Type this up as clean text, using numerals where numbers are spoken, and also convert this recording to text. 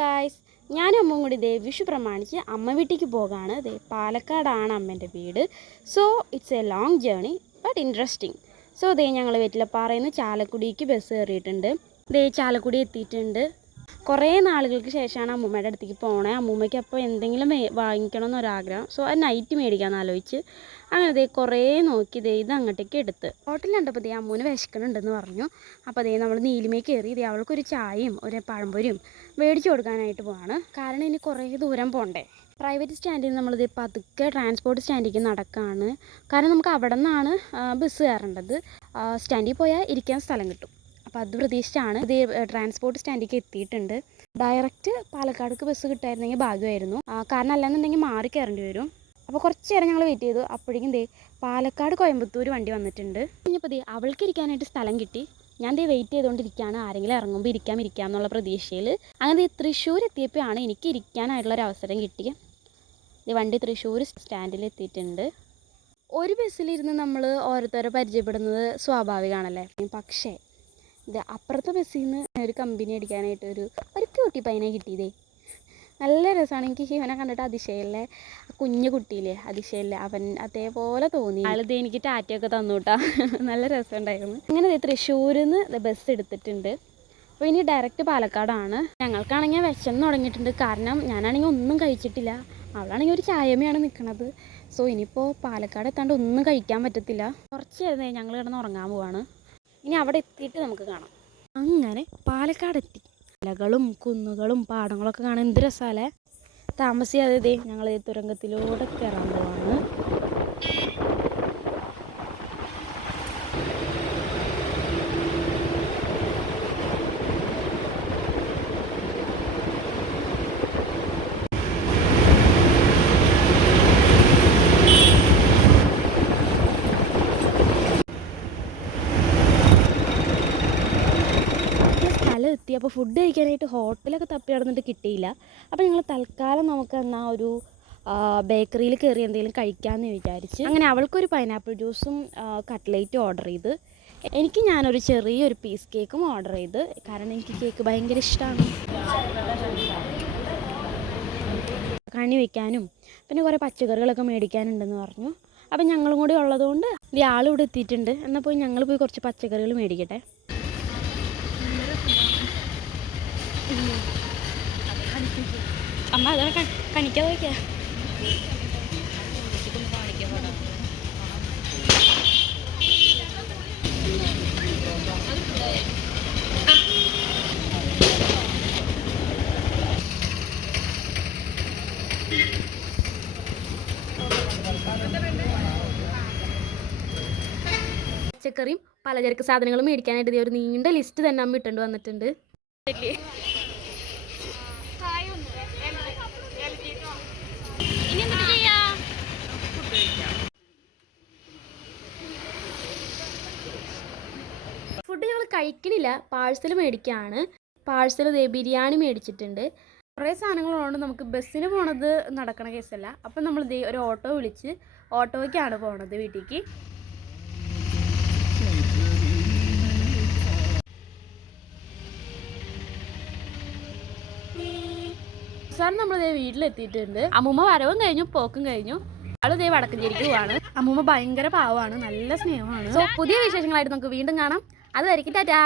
Guys, ഞാനും അമ്മയും കൂടി വിഷു പ്രമാണിച്ച് അമ്മ വീട്ടിലേക്ക് പോകാണ്. പാലക്കാടാണ് അമ്മേൻ്റെ വീട്. So it's A long journey but interesting. So ഞങ്ങൾ വെറ്റിലപ്പാറയിൽ നിന്ന് ചാലക്കുടിക്ക് ബസ് കയറിയിട്ടുണ്ട്. ചാലക്കുടി എത്തിയിട്ടുണ്ട്. കുറേ നാളുകൾക്ക് ശേഷമാണ് അമ്മൂമ്മയുടെ അടുത്തേക്ക് പോണേ. അമ്മൂമ്മയ്ക്ക് അപ്പോൾ എന്തെങ്കിലും വാങ്ങിക്കണം എന്നൊരാഗ്രഹം. സോ അത് നൈറ്റ് മേടിക്കാമെന്ന് ആലോചിച്ച് അങ്ങനെ കുറേ നോക്കി ഇത് അങ്ങോട്ടേക്ക് എടുത്ത് ഹോട്ടലിൽ കണ്ടപ്പോൾ അമ്മൂന് വിശക്കണുണ്ടെന്ന് പറഞ്ഞു. അപ്പോൾ നമ്മൾ നീലിമേ കയറി അവൾക്കൊരു ചായയും ഒരു പഴംപൊരിയും മേടിച്ചു കൊടുക്കാനായിട്ട് പോവാണ്. കാരണം ഇനി കുറേ ദൂരം പോകണ്ടേ. പ്രൈവറ്റ് സ്റ്റാൻഡിൽ നിന്ന് നമ്മളിത് പതുക്കെ ട്രാൻസ്പോർട്ട് സ്റ്റാൻഡിലേക്ക് നടക്കുകയാണ്. കാരണം നമുക്ക് അവിടെ നിന്നാണ് ബസ് കയറേണ്ടത്. സ്റ്റാൻഡിൽ പോയാൽ ഇരിക്കാൻ സ്ഥലം കിട്ടും. അപ്പോൾ അത് പ്രതീക്ഷിച്ചാണ് ഇത് ട്രാൻസ്പോർട്ട് സ്റ്റാൻഡിലേക്ക് എത്തിയിട്ടുണ്ട്. ഡയറക്റ്റ് പാലക്കാടേക്ക് ബസ് കിട്ടായിരുന്നെങ്കിൽ ഭാഗ്യമായിരുന്നു. കാരണം അല്ലാന്നുണ്ടെങ്കിൽ മാറി കയറേണ്ടി വരും. അപ്പോൾ കുറച്ച് നേരം ഞങ്ങൾ വെയിറ്റ് ചെയ്തു. അപ്പോഴേക്കും പാലക്കാട് കോയമ്പത്തൂർ വണ്ടി വന്നിട്ടുണ്ട്. കഴിഞ്ഞപ്പോൾ അവൾക്ക് ഇരിക്കാനായിട്ട് സ്ഥലം കിട്ടി. ഞാൻ വെയിറ്റ് ചെയ്തുകൊണ്ടിരിക്കുകയാണ്, ആരെങ്കിലും ഇറങ്ങുമ്പോൾ ഇരിക്കാം എന്നുള്ള പ്രതീക്ഷയിൽ. അങ്ങനെ തൃശ്ശൂർ എത്തിയപ്പോഴാണ് എനിക്ക് ഇരിക്കാനായിട്ടുള്ളൊരു അവസരം കിട്ടിയത്. വണ്ടി തൃശ്ശൂർ സ്റ്റാൻഡിൽ എത്തിയിട്ടുണ്ട്. ഒരു ബസ്സിലിരുന്ന് നമ്മൾ ഓരോരുത്തരെ പരിചയപ്പെടുന്നത് സ്വാഭാവികമാണല്ലേ. പക്ഷേ അപ്പുറത്തെ ബസ്സിൽ നിന്ന് ഒരു കമ്പനി അടിക്കാനായിട്ട് ഒരു ക്യൂട്ടി പയ്യനെ കിട്ടിയതേ. നല്ല രസമാണ്. എനിക്ക് ഇവനെ കണ്ടിട്ട് അതിശയല്ലേ, കുഞ്ഞു കുട്ടിയില്ലേ അതിശയല്ലേ, അവൻ അതേപോലെ തോന്നി. ആളിത് എനിക്ക് ടാറ്റയൊക്കെ തന്നു കേട്ടോ. നല്ല രസമുണ്ടായിരുന്നു. അങ്ങനെ തൃശ്ശൂരിൽ നിന്ന് ബസ് എടുത്തിട്ടുണ്ട്. അപ്പോൾ ഇനി ഡയറക്റ്റ് പാലക്കാടാണ്. ഞങ്ങൾക്കാണെങ്കിൽ വിശന്ന് തുടങ്ങിയിട്ടുണ്ട്. കാരണം ഞാനാണെങ്കിൽ ഒന്നും കഴിച്ചിട്ടില്ല, അവളാണെങ്കിൽ ഒരു ചായമയാണ് നിൽക്കുന്നത്. സോ ഇനിയിപ്പോൾ പാലക്കാട് എത്താണ്ട് ഒന്നും കഴിക്കാൻ പറ്റത്തില്ല. കുറച്ച് നേരം ഞങ്ങൾ കിടന്ന് ഉറങ്ങാൻ പോവാണ്. ഇനി അവിടെ എത്തിയിട്ട് നമുക്ക് കാണാം. അങ്ങനെ പാലക്കാട് എത്തി. മലകളും കുന്നുകളും പാടങ്ങളൊക്കെ കാണാൻ എന്ത് രസമല്ലേ. താമസിയാതെ ഞങ്ങൾ തുരങ്കത്തിലൂടെ കയറാൻ പോവാണ്. എത്തി. അപ്പോൾ ഫുഡ് കഴിക്കാനായിട്ട് ഹോട്ടലൊക്കെ തപ്പി നടന്നിട്ട് കിട്ടിയില്ല. അപ്പോൾ ഞങ്ങൾ തൽക്കാലം നമുക്ക് എന്നാൽ ഒരു ബേക്കറിയിൽ കയറി എന്തെങ്കിലും കഴിക്കാമെന്ന് വിചാരിച്ച് അങ്ങനെ അവൾക്കൊരു പൈനാപ്പിൾ ജ്യൂസും കട്ട്ലേറ്റും ഓർഡർ ചെയ്ത് എനിക്ക് ഞാനൊരു ചെറിയൊരു പീസ് കേക്കും ഓർഡർ ചെയ്ത്. കാരണം എനിക്ക് കേക്ക് ഭയങ്കര ഇഷ്ടമാണ്. കണി വയ്ക്കാനും പിന്നെ കുറേ പച്ചക്കറികളൊക്കെ മേടിക്കാനുണ്ടെന്ന് പറഞ്ഞു. അപ്പം ഞങ്ങളും കൂടി ഉള്ളതുകൊണ്ട് ആളിവിടെ എത്തിയിട്ടുണ്ട്. എന്നാൽ പോയി ഞങ്ങൾ പോയി കുറച്ച് പച്ചക്കറികൾ മേടിക്കട്ടെ. അമ്മ അതാണ് കണിക്കാൻ നോക്കിയാ. പച്ചക്കറിയും പലചരക്ക് സാധനങ്ങളും മേടിക്കാനായിട്ട് ഒരു നീണ്ട ലിസ്റ്റ് തന്നെ അമ്മ ഇട്ടുകൊണ്ട് വന്നിട്ടുണ്ട്. ഫുഡ് ഞങ്ങൾ കഴിക്കണില്ല, പാഴ്സൽ മേടിക്കുകയാണ്. പാഴ്സൽ ബിരിയാണി മേടിച്ചിട്ടുണ്ട്. കുറേ സാധനങ്ങളുള്ളതുകൊണ്ട് നമുക്ക് ബസ്സിന് പോണത് നടക്കണ കേസല്ല. അപ്പം നമ്മൾ ഒരു ഓട്ടോ വിളിച്ച് ഓട്ടോയ്ക്കാണ് പോണത് വീട്ടിലേക്ക്. സാർ നമ്മൾ വീട്ടിലെത്തിയിട്ടുണ്ട്. അമ്മൂമ്മ വരവും കഴിഞ്ഞു, പോക്കും കഴിഞ്ഞു. ആള് വടക്കഞ്ചേരിക്ക് പോവാണ്. അമ്മൂമ്മ ഭയങ്കര പാവമാണ്, നല്ല സ്നേഹമാണ്. സോ പുതിയ വിശേഷങ്ങളായിട്ട് നമുക്ക് വീണ്ടും കാണാം. അതുവരെയ്ക്കും ടാറ്റാ.